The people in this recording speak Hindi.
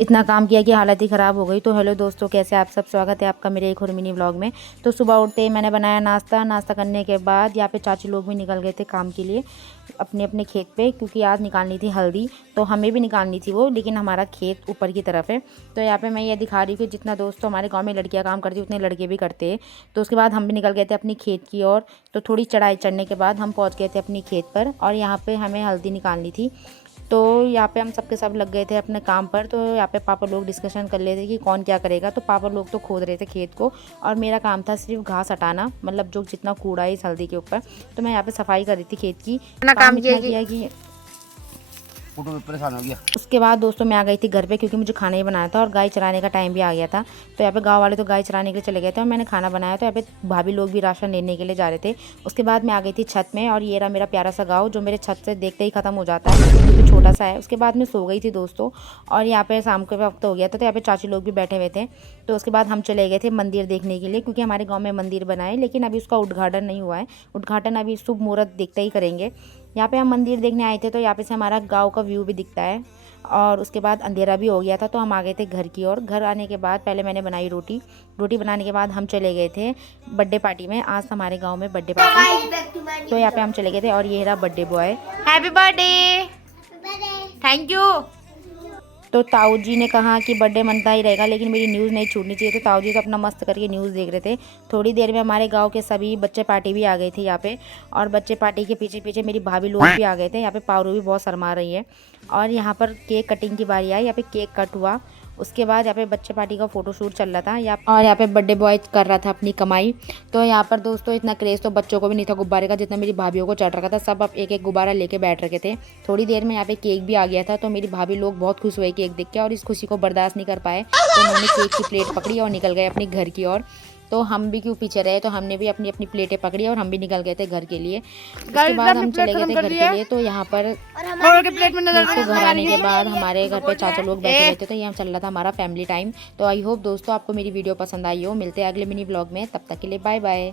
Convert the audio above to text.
इतना काम किया कि हालत ही ख़राब हो गई। तो हेलो दोस्तों, कैसे आप सब? स्वागत है आपका मेरे एक और मिनी व्लॉग में। तो सुबह उठते ही मैंने बनाया नाश्ता करने के बाद यहाँ पे चाची लोग भी निकल गए थे काम के लिए अपने अपने खेत पे, क्योंकि आज निकालनी थी हल्दी। तो हमें भी निकालनी थी वो, लेकिन हमारा खेत ऊपर की तरफ है। तो यहाँ पे मैं ये दिखा रही हूँ कि जितना दोस्तों हमारे गाँव में लड़कियाँ काम करती उतने लड़के भी करते हैं। तो उसके बाद हम भी निकल गए थे अपनी खेत की ओर। तो थोड़ी चढ़ाई चढ़ने के बाद हम पहुँच गए थे अपनी खेत पर, और यहाँ पर हमें हल्दी निकालनी थी। तो यहाँ पे हम सबके सब लग गए थे अपने काम पर। तो यहाँ पे पापा लोग डिस्कशन कर रहे थे कि कौन क्या करेगा। तो पापा लोग तो खोद रहे थे खेत को, और मेरा काम था सिर्फ घास हटाना, मतलब जो जितना कूड़ा है इस हल्दी के ऊपर। तो मैं यहाँ पे सफाई कर रही थी खेत की। काम इतना किया कि परेशान हो गया। उसके बाद दोस्तों मैं आ गई थी घर पे, क्योंकि मुझे खाना ही बनाया था और गाय चराने का टाइम भी आ गया था। तो यहाँ पे गांव वाले तो गाय चराने के लिए चले गए थे और मैंने खाना बनाया। तो यहाँ पे भाभी लोग भी राशन लेने के लिए जा रहे थे। उसके बाद मैं आ गई थी छत में, और ये रहा मेरा प्यारा सा गाँव जो मेरे छत से देखते ही ख़त्म हो जाता है, क्योंकि छोटा सा है। उसके बाद मैं सो गई थी दोस्तों, और यहाँ पे शाम के वक्त हो गया था। तो यहाँ पे चाची लोग भी बैठे हुए थे। तो उसके बाद हम चले गए थे मंदिर देखने के लिए, क्योंकि हमारे गाँव में मंदिर बना है, लेकिन अभी उसका उद्घाटन नहीं हुआ है। उद्घाटन अभी शुभ मुहूर्त देखते ही करेंगे। यहाँ पे हम मंदिर देखने आए थे। तो यहाँ पे से हमारा गांव का व्यू भी दिखता है। और उसके बाद अंधेरा भी हो गया था, तो हम आ गए थे घर की ओर। घर आने के बाद पहले मैंने बनाई रोटी बनाने के बाद हम चले गए थे बर्थडे पार्टी में। आज हमारे गांव में बर्थडे पार्टी, तो यहाँ पे हम चले गए थे। और ये रहा birthday boy. Happy birthday, thank you. तो ताऊ जी ने कहा कि बर्थडे मनता ही रहेगा, लेकिन मेरी न्यूज़ नहीं छूटनी चाहिए। तो ताऊ जी तो अपना मस्त करके न्यूज़ देख रहे थे। थोड़ी देर में हमारे गांव के सभी बच्चे पार्टी भी आ गए थे यहाँ पे। और बच्चे पार्टी के पीछे पीछे मेरी भाभी लोग भी आ गए थे। यहाँ पे पारू भी बहुत शर्मा रही है। और यहाँ पर केक कटिंग की बारी आई। यहाँ पे केक कट हुआ। उसके बाद यहाँ पे बच्चे पार्टी का फोटोशूट चल रहा था और यहाँ पे बर्थडे बॉय कर रहा था अपनी कमाई। तो यहाँ पर दोस्तों इतना क्रेज़ तो बच्चों को भी नहीं था गुब्बारे का, जितना मेरी भाभीयों को चढ़ रखा था। सब अब एक एक गुब्बारा लेके बैठ रखे थे। थोड़ी देर में यहाँ पे केक भी आ गया था। तो मेरी भाभी लोग बहुत खुश हुए केक देख के, और इस खुशी को बर्दाश्त नहीं कर पाए। तो उन्होंने केक की प्लेट पकड़ी और निकल गए अपने घर की ओर। तो हम भी क्यों पीछे रहे, तो हमने भी अपनी अपनी प्लेटें पकड़ी और हम भी निकल गए थे घर के लिए। उसके बाद हम चले गए थे घर के लिए। तो यहाँ पर दोस्तों घर आने के बाद हमारे घर पे चाचा लोग बैठे रहते, तो यहाँ चल रहा था हमारा फैमिली टाइम। तो आई होप दोस्तों आपको मेरी वीडियो पसंद आई हो। मिलते हैं अगले मिनी ब्लॉग में, तब तक के लिए बाय बाय।